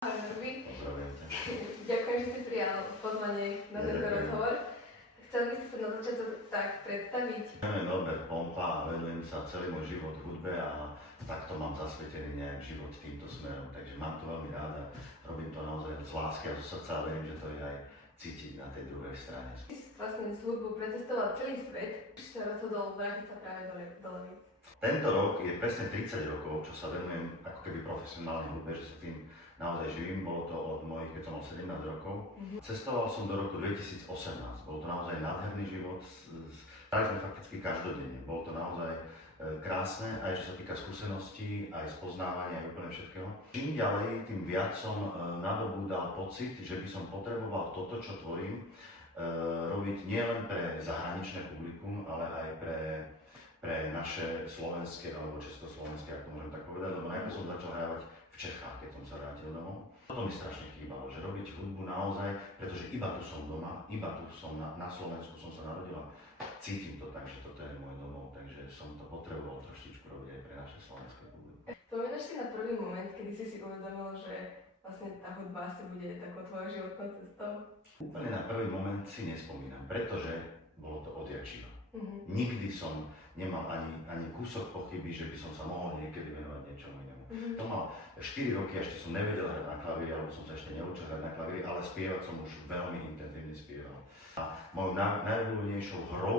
Ahoj, Pozdravujem ťa. ďakujem, že si prijal pozvanie na tento rozhovor. Chcel by si sa na začiatok tak predstaviť? Menujem Norbert Pompa a venujem sa celý môj život hudbe a takto mám zasvetený nejak život týmto smerom. Takže mám to veľmi rád a robím to naozaj z lásky a zo srdca a verím, že to je aj cítiť na tej druhej strane. Ty si vlastne s hudbou precestoval celý svet, či sa rozhodol vrátiť sa práve do Levíc. Tento rok je presne 30 rokov, čo sa venujem ako keby profesionálnej hudbe, že sa tým naozaj živím. Bolo to od mojich, keď som mal 17 rokov. Cestoval som do roku 2018. Bol to naozaj nádherný život. Hrali sme fakticky každodenne. Bolo to naozaj krásne, aj čo sa týka skúseností, aj spoznávania, aj úplne všetkého. Čím ďalej, tým viac som nadobúdal pocit, že by som potreboval toto, čo tvorím, robiť nielen pre zahraničné publikum, ale aj pre naše slovenské alebo československé, ako môžem tak povedať, lebo najprv som začal hrávať v Čechách, keď som sa vrátil domov. Toto mi strašne chýbalo, že robiť hudbu naozaj, pretože iba tu som doma, iba tu som na Slovensku som sa narodil a cítim to tak, že toto je môj domov, takže som to potreboval trošičku robiť aj pre naše slovenské publikum. Spomínaš si na prvý moment, kedy si uvedomil, že vlastne tá hudba asi bude takou tvojou životnou cestou? Úplne na prvý moment si nespomínam, pretože bolo to odjakživa. Nikdy som nemal ani kúsok pochyby, že by som sa mohol niekedy venovať niečomu inému. To mal 4 roky, ešte som nevedel hrať na klavíri, alebo som sa ešte neučil hrať na klavíri, ale spievať som už veľmi intenzívne spieval. A mojou najobľúbenejšou hrou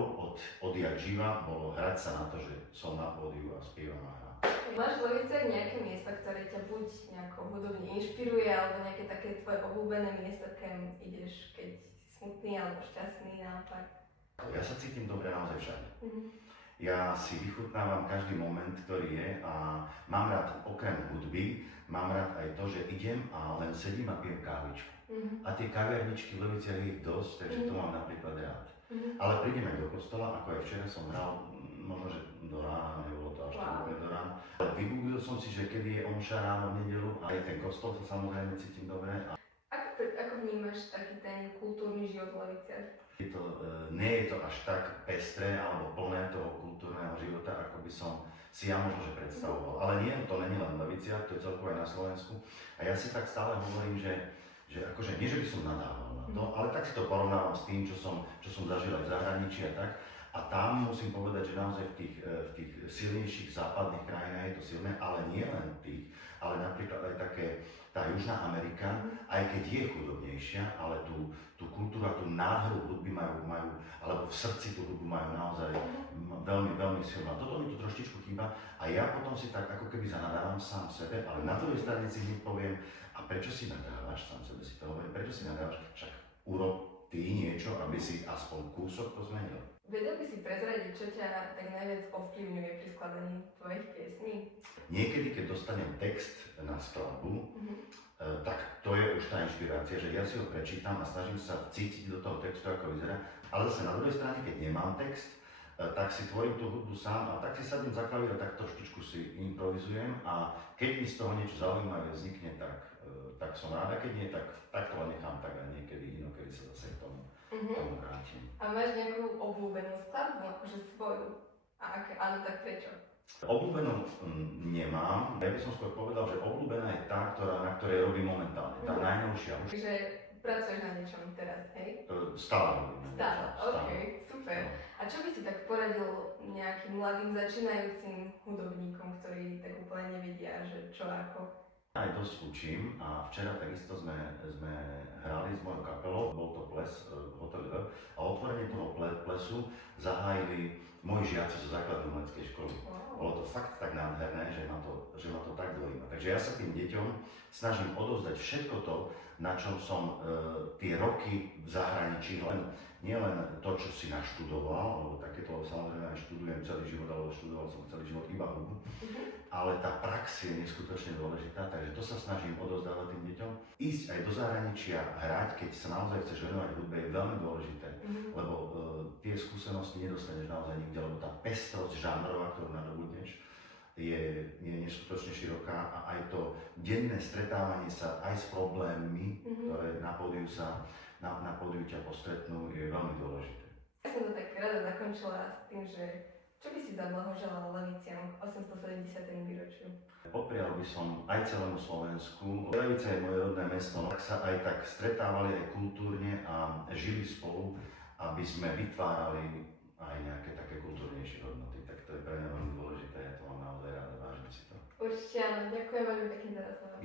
odjak živa bolo hrať sa na to, že som na pódiu a spievam a hrám. Máš v Levice nejaké miesto, ktoré ťa buď nejako hudobne inšpiruje, alebo nejaké také tvoje obľúbené miesto, kam ideš, keď si smutný alebo šťastný naopak? Ja sa cítim dobre naozaj všade. Ja si vychutnávam každý moment, ktorý je a mám rád okrem hudby, mám rád aj to, že idem a len sedím a pijem kávičku. A tie kaviarničky v Leviciach je ich dosť, takže to mám napríklad rád. Ale prídem aj do kostola, ako aj včera som hral, možno že do rána, nebolo to až tak úplne do rána. Ale vygooglil som si, že kedy je omša ráno v nedeľu a aj ten kostol sa samozrejme cítim dobre. Ako vnímaš taký ten kultúrny život v Leviciach? Nie je to až tak pestré alebo plné toho kultúrneho života, ako by som si ja možno že predstavoval. Ale nie, to není len v Leviciach, to je celkovo aj na Slovensku. A ja si tak stále hovorím, že akože nie, že by som nadával na to, ale tak si to porovnávam s tým, čo som zažil aj v zahraničí a tak. A tam musím povedať, že naozaj v tých silnejších západných krajinách je to silné, ale nie len tých, ale napríklad aj tá Južná Amerika, aj keď je chudobnejšia, ale tú kultúru a tú nádheru hudby majú, alebo v srdci tú hudbu majú naozaj veľmi, veľmi silnú. A toto mi tu troštičku chýba a ja potom si tak ako keby zanadávam sám sebe, ale na druhej strane si hneď poviem, a prečo si nadávaš, sám sebe si to hovorím, prečo si nadávaš, však urob ty niečo, aby si aspoň kúsok to zmenil. Vedel by si prezradiť, čo ťa tak najviac ovplyvňuje pri skladaní tvojich piesní? Niekedy, keď dostanem text na skladbu, tak to je už tá inšpirácia, že ja si ho prečítam a snažím sa cítiť do toho textu, ako vyzerá. Ale zase na druhej strane, keď nemám text, tak si tvorím tú hudbu sám a tak si sadnem za klavír a tak trošičku si improvizujem a keď mi z toho niečo zaujímavé vznikne, tak som rád, a keď nie, tak to len nechám tak a niekedy inokedy sa zase k tomu vrátim. A máš nejakú obľúbenú skladbu, akože svoju? A ak áno, tak prečo? Obľúbenú nemám. Ja by som skôr povedal, že obľúbená je tá, na ktorej robím momentálne, tá najnovšia. Takže pracuješ na niečom teraz, hej? Stále robím. Stále, ok, super. A čo by si tak poradil nejakým mladým začínajúcim hudobníkom, ktorí tak úplne nevedia, že čo ako? Aj dosť učím a včera takisto sme hrali s mojou kapelou, bol to ples v hoteli a otvorenie toho plesu zahájili moji žiaci zo základnej umeleckej školy. Bolo to fakt tak nádherné, že ma to tak dojíma. Takže ja sa tým deťom snažím odovzdať všetko to, na čom som tie roky v zahraničí, nielen to, čo si naštudoval, lebo takéto samozrejme aj študujem celý život, alebo študoval som celý život iba hudbu, ale tá prax je neskutočne dôležitá, takže to sa snažím odovzdávať tým deťom. Ísť aj do zahraničia hrať, keď sa naozaj chceš venovať hudbe, je veľmi dôležité, lebo tie skúsenosti nedostaneš naozaj nikde, lebo tá pestrosť žánrová, ktorú nadobudneš, je neskutočne široká a aj to denné stretávanie sa aj s problémmi, ktoré na pódiu ťa postretnú, je veľmi dôležité. Ja som to tak rada zakončila s tým, že Čo by si zablahoželal Leviciam k 870. výročiu? Poprial by som aj celému Slovensku. Levice je moje rodné mesto, no tak sa aj tak stretávali aj kultúrne a žili spolu, aby sme vytvárali aj nejaké také kultúrnejšie hodnoty. Tak to je pre mňa veľmi dôležité, ja to mám naozaj rád, vážim si to. Určite áno, ďakujem veľmi pekne za rozhovor.